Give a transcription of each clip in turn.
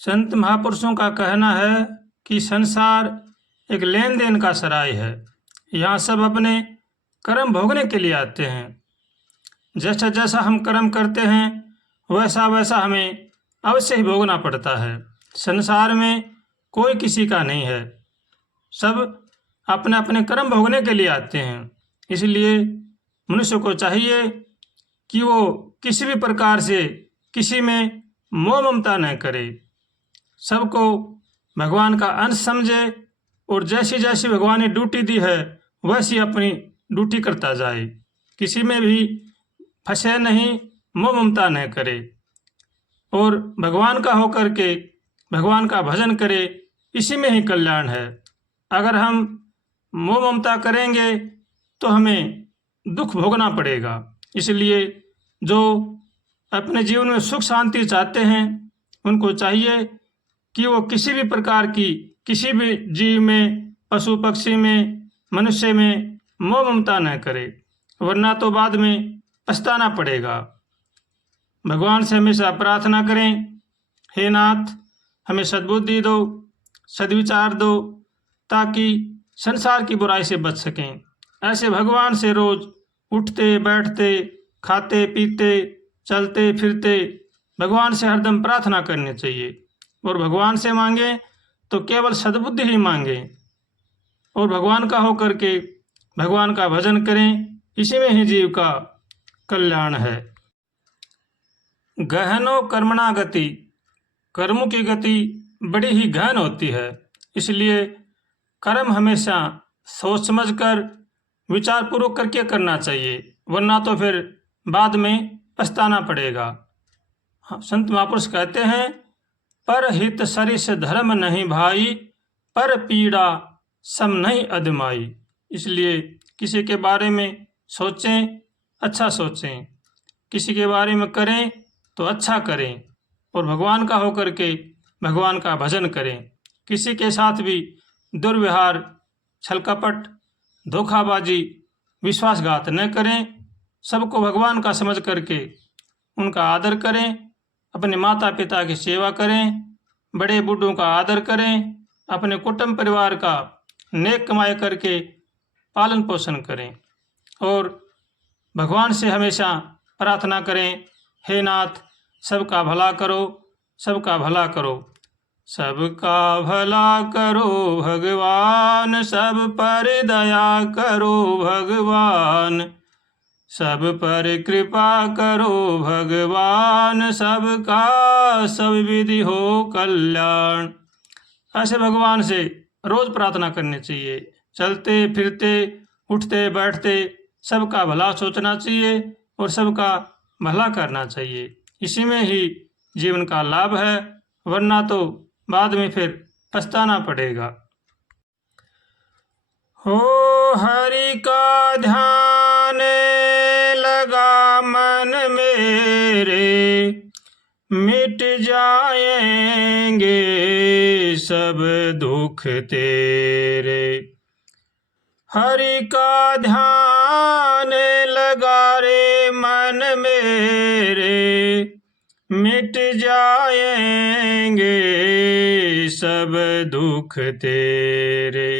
संत महापुरुषों का कहना है कि संसार एक लेन देन का सराय है। यहाँ सब अपने कर्म भोगने के लिए आते हैं। जैसा जैसा हम कर्म करते हैं वैसा वैसा हमें अवश्य ही भोगना पड़ता है। संसार में कोई किसी का नहीं है, सब अपने अपने कर्म भोगने के लिए आते हैं। इसलिए मनुष्य को चाहिए कि वो किसी भी प्रकार से किसी में मोह ममता न करे, सबको भगवान का अंश समझे और जैसी जैसी भगवान ने ड्यूटी दी है वैसी अपनी ड्यूटी करता जाए। किसी में भी फंसे नहीं, मोह ममता न करे और भगवान का होकर के भगवान का भजन करे, इसी में ही कल्याण है। अगर हम मोह ममता करेंगे तो हमें दुख भोगना पड़ेगा। इसलिए जो अपने जीवन में सुख शांति चाहते हैं उनको चाहिए कि वो किसी भी प्रकार की किसी भी जीव में, पशु पक्षी में, मनुष्य में मोह ममता न करे, वरना तो बाद में पछताना पड़ेगा। भगवान से हमेशा प्रार्थना करें, हे नाथ हमें सद्बुद्धि दो, सद्विचार दो, ताकि संसार की बुराई से बच सकें। ऐसे भगवान से रोज उठते बैठते, खाते पीते, चलते फिरते भगवान से हरदम प्रार्थना करनी चाहिए। और भगवान से मांगे तो केवल सद्बुद्धि ही मांगे और भगवान का होकर के भगवान का भजन करें, इसी में ही जीव का कल्याण है। गहनो कर्मणा गति, कर्मों की गति बड़ी ही गहन होती है। इसलिए कर्म हमेशा सोच समझ कर विचार पूर्वक करके करना चाहिए, वरना तो फिर बाद में पछताना पड़ेगा। संत महापुरुष कहते हैं, पर हित सरिस धर्म नहीं भाई, पर पीड़ा सम नहीं अदमाई। इसलिए किसी के बारे में सोचें, अच्छा सोचें, किसी के बारे में करें तो अच्छा करें और भगवान का होकर के भगवान का भजन करें। किसी के साथ भी दुर्व्यवहार, छलकपट, धोखाबाजी, विश्वासघात न करें। सबको भगवान का समझ करके उनका आदर करें, अपने माता पिता की सेवा करें, बड़े बूढ़ों का आदर करें, अपने कुटुंब परिवार का नेक कमाई करके पालन पोषण करें और भगवान से हमेशा प्रार्थना करें, हे नाथ सबका भला करो, सबका भला करो, सबका भला करो भगवान, सब पर दया करो भगवान, सब पर कृपा करो भगवान, सबका सब विधि हो कल्याण। ऐसे भगवान से रोज प्रार्थना करनी चाहिए। चलते फिरते, उठते बैठते सबका भला सोचना चाहिए और सबका भला करना चाहिए। इसी में ही जीवन का लाभ है, वरना तो बाद में फिर पछताना पड़ेगा। हो हरि का ध्यान लगा मन मेरे, मिट जाएंगे सब दुख तेरे। हरि का ध्यान लगा रे मन मेरे, मिट जाएंगे सब दुख तेरे।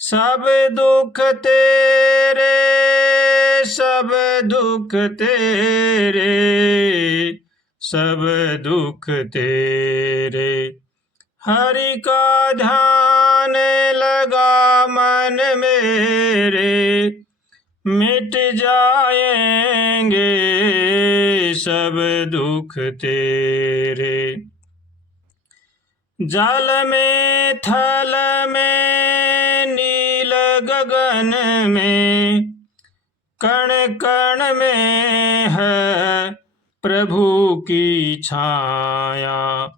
सब दुख तेरे, सब दुख तेरे, सब दुख तेरे। हरि का ध्यान लगा मन मेरे, मिट जाएंगे सब दुख तेरे। जल में थल में नील गगन में, कण कण में है प्रभु की छाया।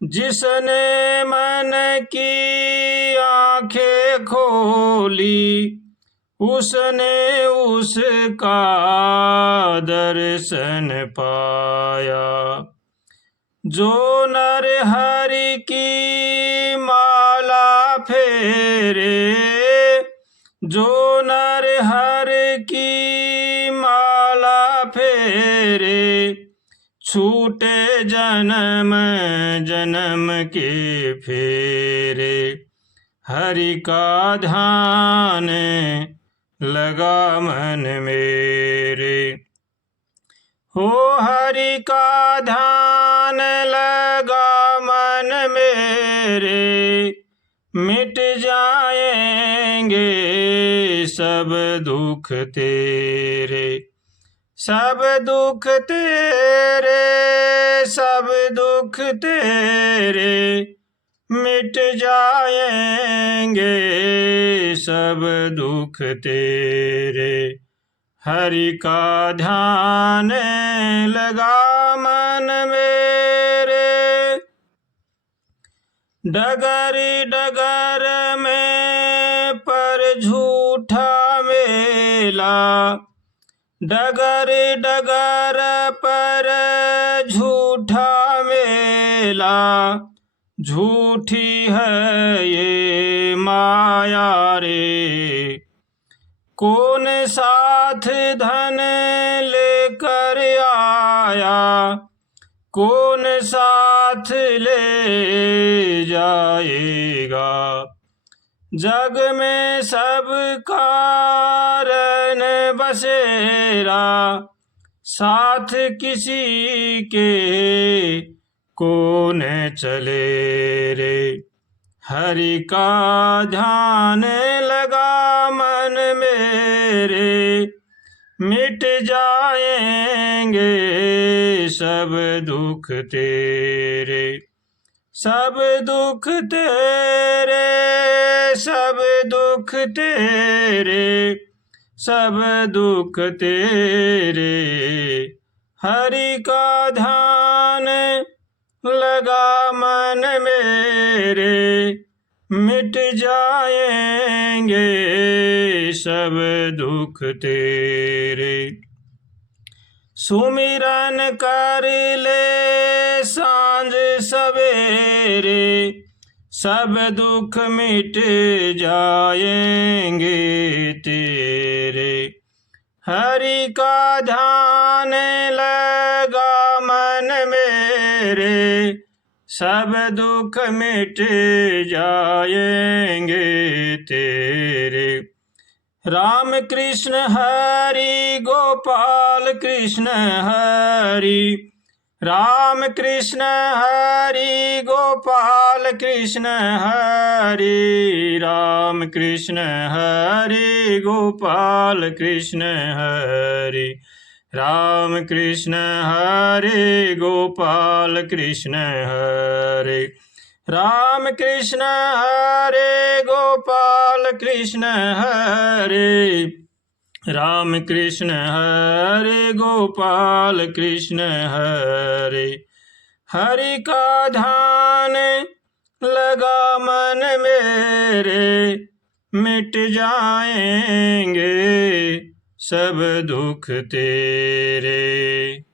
जिसने मन की आंखें खोली, उसने उसका दर्शन पाया। जो नर हरि की माला फेरे, जो नर हरि की माला फेरे, छूटे जन्म जन्म के फेरे, हरि का ध्यान लगा मन मेरे। हो हरि का ध्यान लगा मन मेरे, मिट जाएंगे सब दुख तेरे। सब दुख तेरे, सब दुख तेरे, मिट जाएंगे सब दुख तेरे। हरि का ध्यान लगा मन मेरे। डगर डगर में पर झूठा मेला, डगर डगर पर झूठा मेला, झूठी है ये माया रे। कौन साथ धन लेकर आया, कौन साथ ले जाएगा। जग में सब कारण बसेरा, साथ किसी के कौन चले रे। हरि का ध्यान लगा मन मेरे, मिट जाएंगे सब दुख तेरे। सब दुख तेरे, सब दुख तेरे, सब दुख तेरे। हरि का ध्यान लगा मन मेरे, मिट जाएंगे सब दुख तेरे। सुमिरन कर ले सांझ सवेरे, सब दुख मिट जाएंगे तेरे। हरि का ध्यान लगा मन मेरे, सब दुख मिट जाएंगे तेरे। राम कृष्ण हरि गोपाल कृष्ण हरि, राम कृष्ण हरि गोपाल कृष्ण हरि, राम कृष्ण हरि गोपाल कृष्ण हरि, राम कृष्ण हरि गोपाल कृष्ण हरि, राम कृष्ण हरे गोपाल कृष्ण हरे, राम कृष्ण हरे गोपाल कृष्ण हरे। हरि का ध्यान लगा मन मेरे, मिट जाएंगे सब दुख तेरे।